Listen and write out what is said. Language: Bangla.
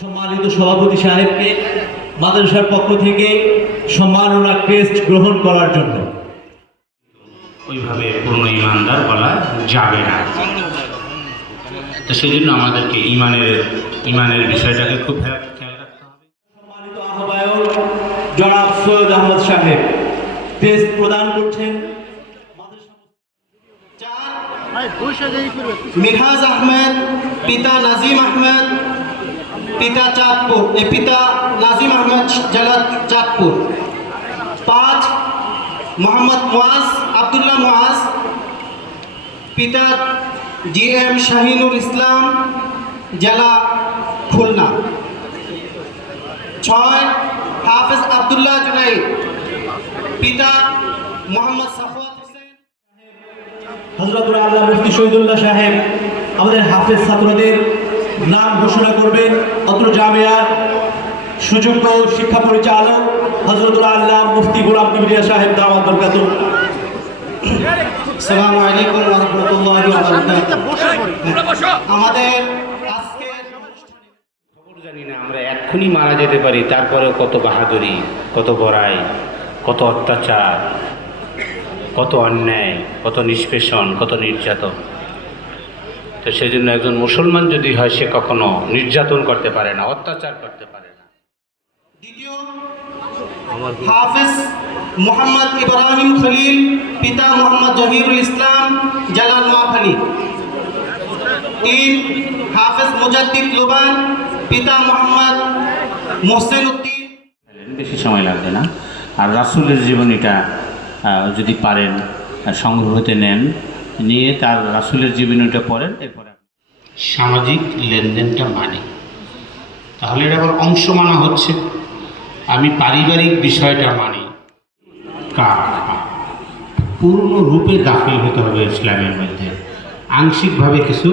সম্মানিত সভাপতি সাহেবকে মাদ্রাসার পক্ষ থেকে সম্মাননা ক্রেস্ট গ্রহণ করার জন্য। ওইভাবে পূর্ণ ইমানদার বলা যাবে না। তো সেই জন্য আমাদেরকে ইমানের বিষয়টাকে খুব খেয়াল রাখতে হবে। সম্মানিত আহ্বায়ক জনাব সৈয়দ আহমদ সাহেব ক্রেস্ট প্রদান করছেন। মিনহাজ আহমেদ পিতা নাজিম আহমেদ পিতা চাঁদপুর পিতা নাজিম আহমেদ জেলা চাঁদপুর। 5 মোহাম্মদ মুআজ আব্দুল্লাহ মুআজ পিতা GM শাহিনুল ইসলাম জেলা খুলনা। 6 হাফেজ আব্দুল্লাহ জুনাইদ পিতা মোহাম্মদ সাফওয়াত হোসেন। হযরতুল আল্লাহ মুফতি শহীদুল্লাহ সাহেব আমাদের হাফেজ ছাত্রদের নাম ঘোষণা করবেন। অত্র জামিয়ার সুযোগ্য শিক্ষা পরিচালক হযরতুল আল্লাহ মুফতি গোলাম কিবরিয়া সাহেব দাওয়াত বরকাতুহ। আসসালামু আলাইকুম ওয়া রাহমাতুল্লাহি ওয়া বারাকাতুহু। আমাদের আজকে খবর জানি না, আমরা এক্ষুনি মারা যেতে পারি, তারপরেও কত বাহাদুরি, কত বড়াই, কত অত্যাচার, কত অন্যায়, কত নিষ্পেষণ, কত নির্যাতন। তো সেই জন্য একজন মুসলমান যদি হয়, সে কখনো নির্যাতন করতে পারে না, অত্যাচার করতে পারে না। দ্বিতীয় হাফেজ মোহাম্মদ ইব্রাহিম খলিল পিতা মোহাম্মদ জহিরুল ইসলাম জেলা নোয়াখালী। 3 হাফেজ মুজাদ্দিদ লোবান পিতা মোহাম্মদ মোহসেন উদ্দিন। বেশি সময় লাগবে না। আর রাসূলের জীবনীটা যদি পারেন সংগ্রহ হতে নেন, নিয়ে তার রাসূলের জীবনীটা পড়েন, এরপরে সামাজিক লেনদেনটা মানে, তাহলে এটা আবার অংশ মানা হচ্ছে। আমি পারিবারিক বিষয়টা মানি, পূর্ণরূপে দাখিল হতে হবে ইসলামের মধ্যে, আংশিকভাবে কিছু